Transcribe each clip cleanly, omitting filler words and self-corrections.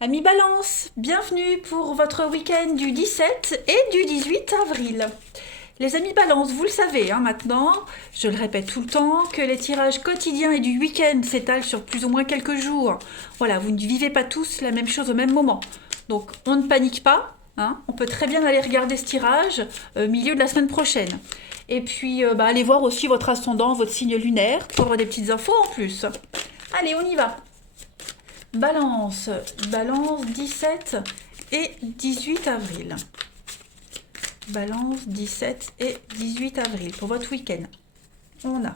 Amis Balance, bienvenue pour votre week-end du 17 et du 18 avril. Les amis Balance, vous le savez maintenant, je le répète tout le temps, que les tirages quotidiens et du week-end s'étalent sur plus ou moins quelques jours. Voilà, vous ne vivez pas tous la même chose au même moment. Donc on ne panique pas, hein, on peut très bien aller regarder ce tirage milieu de la semaine prochaine. Et puis allez voir aussi votre ascendant, votre signe lunaire pour avoir des petites infos en plus. Allez, on y va. Balance, balance 17 et 18 avril. Balance 17 et 18 avril pour votre week-end. On a.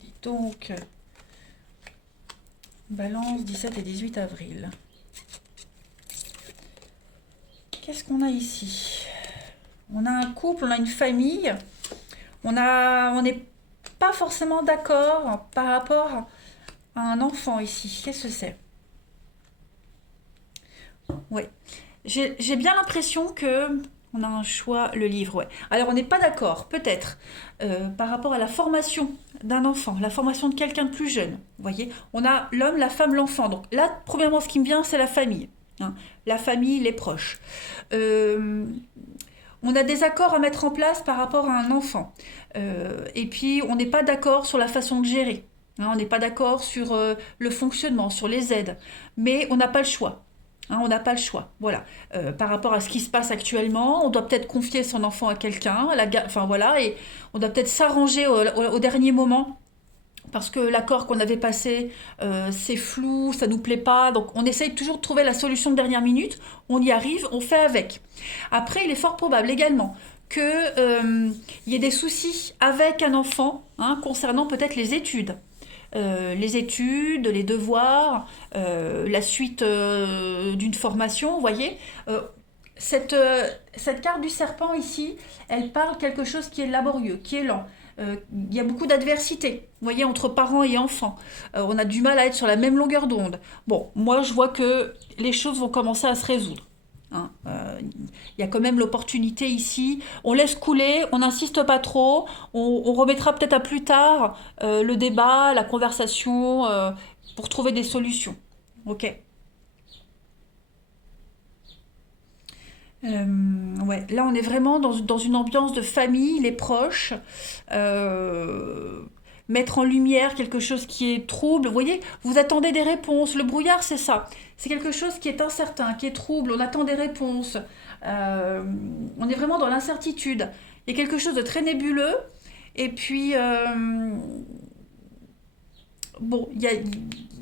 Dis donc. Balance 17 et 18 avril. Qu'est-ce qu'on a ici? On a un couple, on a une famille. On n'est pas forcément d'accord par rapport à un enfant ici. Qu'est-ce que c'est? Ouais. J'ai bien l'impression que on a un choix, le livre, ouais. Alors on n'est pas d'accord, peut-être, par rapport à la formation d'un enfant, la formation de quelqu'un de plus jeune. Vous voyez, on a l'homme, la femme, l'enfant. Donc là, premièrement, ce qui me vient, c'est la famille, hein. La famille, les proches. Euh, on a des accords à mettre en place par rapport à un enfant. Et puis, on n'est pas d'accord sur la façon de gérer, hein. On n'est pas d'accord sur le fonctionnement, sur les aides. Mais on n'a pas le choix. Hein, on n'a pas le choix. Voilà. Par rapport à ce qui se passe actuellement, on doit peut-être confier son enfant à quelqu'un. Enfin voilà. Et on doit peut-être s'arranger au dernier moment. Parce que l'accord qu'on avait passé, c'est flou, ça nous plaît pas. Donc on essaye toujours de trouver la solution de dernière minute. On y arrive, on fait avec. Après, il est fort probable également qu'il y ait des soucis avec un enfant, hein, concernant peut-être les études, les devoirs, la suite d'une formation, vous voyez. Cette carte du serpent ici, elle parle quelque chose qui est laborieux, qui est lent. Il y a beaucoup d'adversité, vous voyez, entre parents et enfants. On a du mal à être sur la même longueur d'onde. Bon, moi je vois que les choses vont commencer à se résoudre, hein. Il y a quand même l'opportunité ici. On laisse couler, on n'insiste pas trop. On remettra peut-être à plus tard le débat, la conversation pour trouver des solutions. Ok. Ouais, là on est vraiment dans une ambiance de famille, les proches, euh, mettre en lumière quelque chose qui est trouble. Vous voyez, vous attendez des réponses. Le brouillard, c'est ça. C'est quelque chose qui est incertain, qui est trouble. On attend des réponses. Euh, on est vraiment dans l'incertitude. Il y a quelque chose de très nébuleux. Et puis, bon, il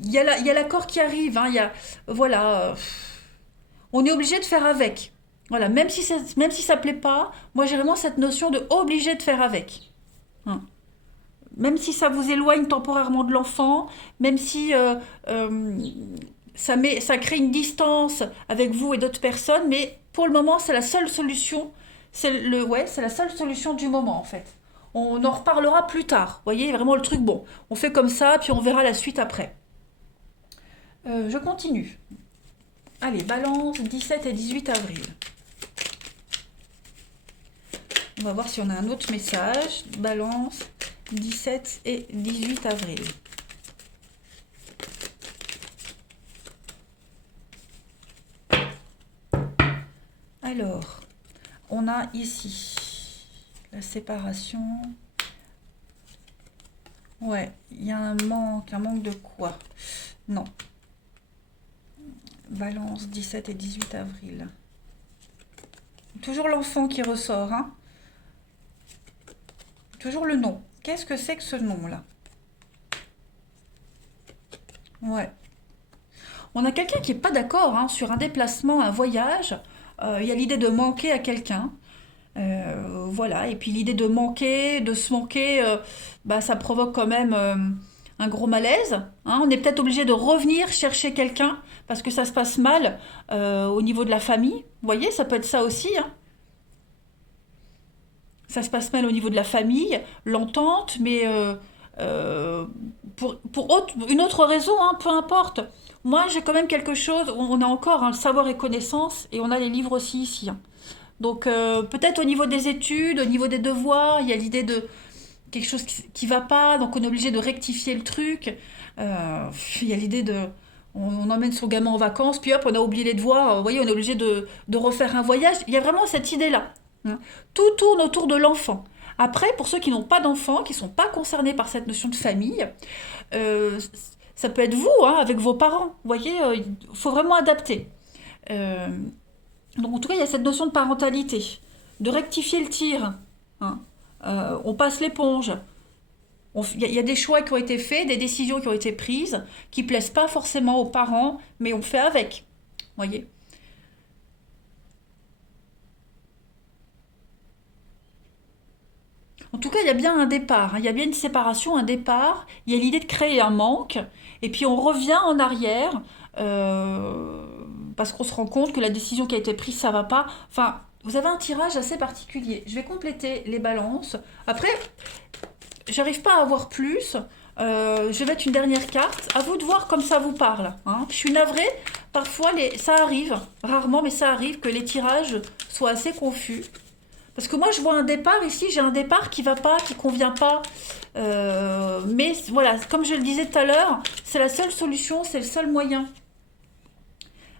y a l'accord qui arrive, hein, voilà, on est obligé de faire avec. Voilà, même si ça plaît pas, moi j'ai vraiment cette notion de obligé de faire avec, hein. Même si ça vous éloigne temporairement de l'enfant, même si ça crée une distance avec vous et d'autres personnes, mais pour le moment c'est la seule solution, c'est la seule solution du moment en fait. On en reparlera plus tard, vous voyez, vraiment le truc bon. On fait comme ça, puis on verra la suite après. Je continue. Allez, balance 17 et 18 avril. On va voir si on a un autre message. Balance 17 et 18 avril. Alors, on a ici la séparation. Ouais, il y a un manque de quoi? Non. Balance 17 et 18 avril. Toujours l'enfant qui ressort, hein. Toujours le nom. Qu'est-ce que c'est que ce nom-là? Ouais. On a quelqu'un qui n'est pas d'accord, hein, sur un déplacement, un voyage. Il y a l'idée de manquer à quelqu'un. Voilà. Et puis l'idée de manquer, de se manquer, ça provoque quand même un gros malaise, hein. On est peut-être obligé de revenir chercher quelqu'un parce que ça se passe mal au niveau de la famille. Vous voyez, ça peut être ça aussi, hein. Ça se passe mal au niveau de la famille, l'entente, mais une autre raison, hein, peu importe. Moi, j'ai quand même quelque chose, on a encore, hein, le savoir et connaissance, et on a les livres aussi ici, hein. Donc peut-être au niveau des études, au niveau des devoirs, il y a l'idée de quelque chose qui va pas, donc on est obligé de rectifier le truc. Il y a l'idée de... On emmène son gamin en vacances, puis hop, on a oublié les devoirs, vous voyez, on est obligé de refaire un voyage. Il y a vraiment cette idée-là, hein. Tout tourne autour de l'enfant. Après, pour ceux qui n'ont pas d'enfants, qui ne sont pas concernés par cette notion de famille, euh, ça peut être vous, hein, avec vos parents. Vous voyez, il faut vraiment adapter. Euh, donc en tout cas, il y a cette notion de parentalité, de rectifier le tir, hein. On passe l'éponge. Il y a des choix qui ont été faits, des décisions qui ont été prises, qui plaisent pas forcément aux parents, mais on fait avec. Voyez. En tout cas, il y a bien un départ, hein. Il y a bien une séparation, un départ. Il y a l'idée de créer un manque, et puis on revient en arrière euh, parce qu'on se rend compte que la décision qui a été prise, ça va pas. Enfin, vous avez un tirage assez particulier. Je vais compléter les balances. Après, j'arrive pas à avoir plus. Je vais mettre une dernière carte. À vous de voir comme ça vous parle, hein. Je suis navrée. Parfois, ça arrive, rarement, mais ça arrive que les tirages soient assez confus. Parce que moi, je vois un départ ici. J'ai un départ qui va pas, qui convient pas. Mais voilà, comme je le disais tout à l'heure, c'est la seule solution, c'est le seul moyen.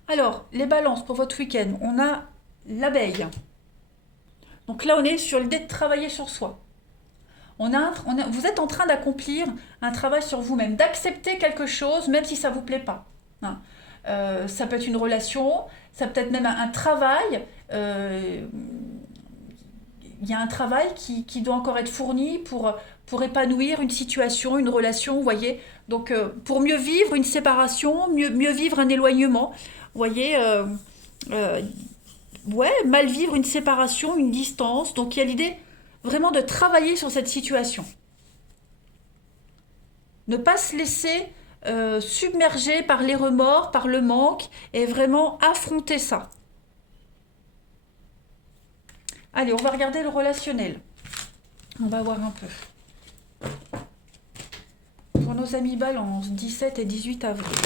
Alors, les balances pour votre week-end. On a l'abeille. Donc là, on est sur l'idée de travailler sur soi. Vous êtes en train d'accomplir un travail sur vous-même, d'accepter quelque chose, même si ça ne vous plaît pas, hein. Ça peut être une relation, ça peut être même un travail. Il y a un travail qui doit encore être fourni pour épanouir une situation, une relation, vous voyez. Donc, pour mieux vivre une séparation, mieux vivre un éloignement, vous voyez. Euh, ouais, mal vivre une séparation, une distance. Donc, il y a l'idée vraiment de travailler sur cette situation. Ne pas se laisser submerger par les remords, par le manque, et vraiment affronter ça. Allez, on va regarder le relationnel. On va voir un peu. Pour nos amis Balance, 17 et 18 avril.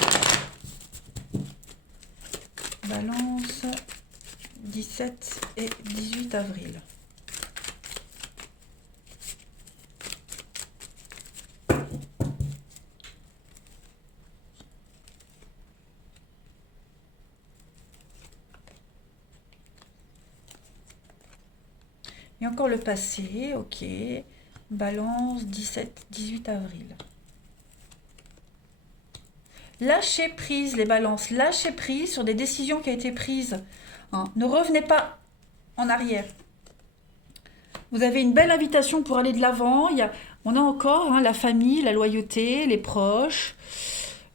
Balance, 17 et 18 avril. Et encore le passé, ok. Balance, 17, 18 avril. Lâchez prise, les balances. Lâchez prise sur des décisions qui ont été prises, hein. Ne revenez pas en arrière. Vous avez une belle invitation pour aller de l'avant. On a encore, hein, la famille, la loyauté, les proches,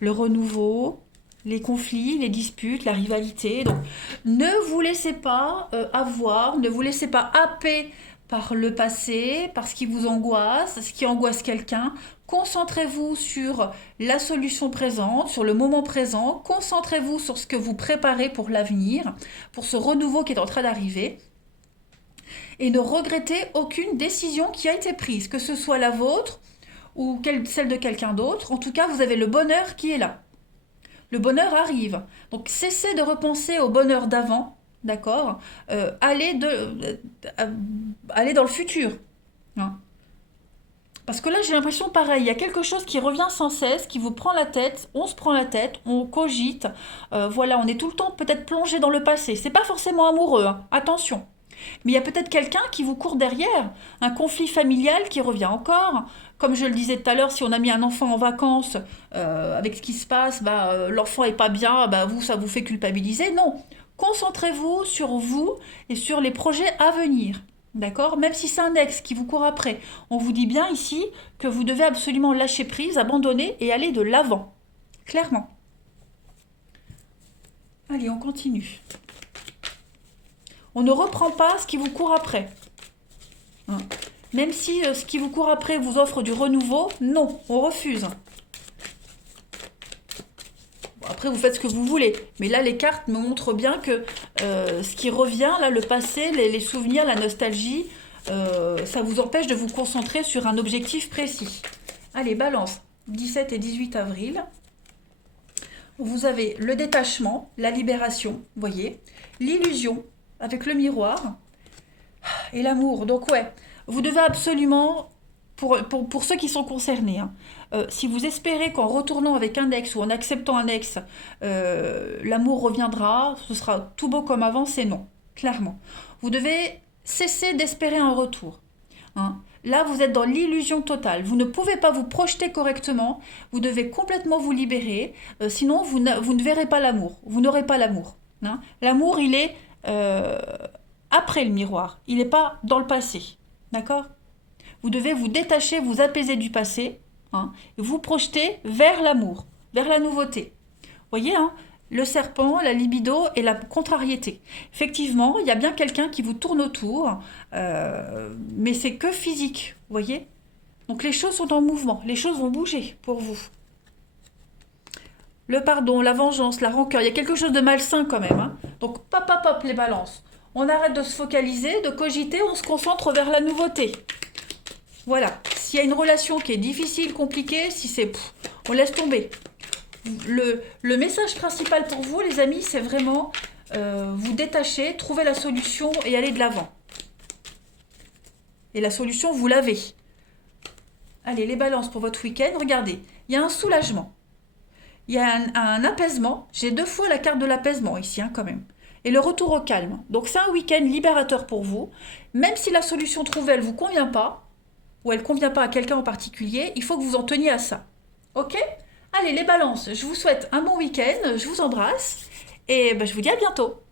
le renouveau, les conflits, les disputes, la rivalité. Donc, ne vous laissez pas avoir, ne vous laissez pas happer par le passé, par ce qui vous angoisse, ce qui angoisse quelqu'un. Concentrez-vous sur la solution présente, sur le moment présent. Concentrez-vous sur ce que vous préparez pour l'avenir, pour ce renouveau qui est en train d'arriver. Et ne regrettez aucune décision qui a été prise, que ce soit la vôtre ou celle de quelqu'un d'autre. En tout cas, vous avez le bonheur qui est là. Le bonheur arrive. Donc cessez de repenser au bonheur d'avant, d'accord. Allez dans le futur, hein. Parce que là, j'ai l'impression pareil, il y a quelque chose qui revient sans cesse, qui vous prend la tête, on se prend la tête, on cogite, voilà, on est tout le temps peut-être plongé dans le passé. C'est pas forcément amoureux, hein, attention. Mais il y a peut-être quelqu'un qui vous court derrière, un conflit familial qui revient encore. Comme je le disais tout à l'heure, si on a mis un enfant en vacances, avec ce qui se passe, l'enfant est pas bien, vous, ça vous fait culpabiliser. Non, concentrez-vous sur vous et sur les projets à venir. D'accord. Même si c'est un ex qui vous court après, on vous dit bien ici que vous devez absolument lâcher prise, abandonner et aller de l'avant. Clairement. Allez, on continue. On ne reprend pas ce qui vous court après, hein. Même si ce qui vous court après vous offre du renouveau, non, on refuse. Bon, après, vous faites ce que vous voulez. Mais là, les cartes me montrent bien que ce qui revient, là, le passé, les souvenirs, la nostalgie, ça vous empêche de vous concentrer sur un objectif précis. Allez, balance, 17 et 18 avril. Vous avez le détachement, la libération, vous voyez, l'illusion avec le miroir et l'amour. Donc ouais, vous devez absolument pour ceux qui sont concernés, hein. Si vous espérez qu'en retournant avec un ex ou en acceptant un ex, l'amour reviendra, ce sera tout beau comme avant, c'est non, clairement. Vous devez cesser d'espérer un retour, hein. Là, vous êtes dans l'illusion totale. Vous ne pouvez pas vous projeter correctement. Vous devez complètement vous libérer. Sinon, vous ne verrez pas l'amour. Vous n'aurez pas l'amour, hein. L'amour, il est après le miroir. Il n'est pas dans le passé. D'accord? Vous devez vous détacher, vous apaiser du passé, hein, et vous projeter vers l'amour, vers la nouveauté. Vous voyez, hein, le serpent, la libido et la contrariété. Effectivement, il y a bien quelqu'un qui vous tourne autour, mais c'est que physique, vous voyez. Donc les choses sont en mouvement, les choses vont bouger pour vous. Le pardon, la vengeance, la rancœur, il y a quelque chose de malsain quand même, hein. Donc pop, pop, pop, les balances. On arrête de se focaliser, de cogiter, on se concentre vers la nouveauté. Voilà. S'il y a une relation qui est difficile, compliquée, si c'est... on laisse tomber. Le message principal pour vous, les amis, c'est vraiment vous détacher, trouver la solution et aller de l'avant. Et la solution, vous l'avez. Allez, les balances pour votre week-end, regardez. Il y a un soulagement. Il y a un apaisement. J'ai 2 fois la carte de l'apaisement ici, hein, quand même. Et le retour au calme. Donc c'est un week-end libérateur pour vous. Même si la solution trouvée, elle ne vous convient pas, ou elle ne convient pas à quelqu'un en particulier, il faut que vous en teniez à ça. Ok ? Allez, les balances, je vous souhaite un bon week-end, je vous embrasse, et je vous dis à bientôt.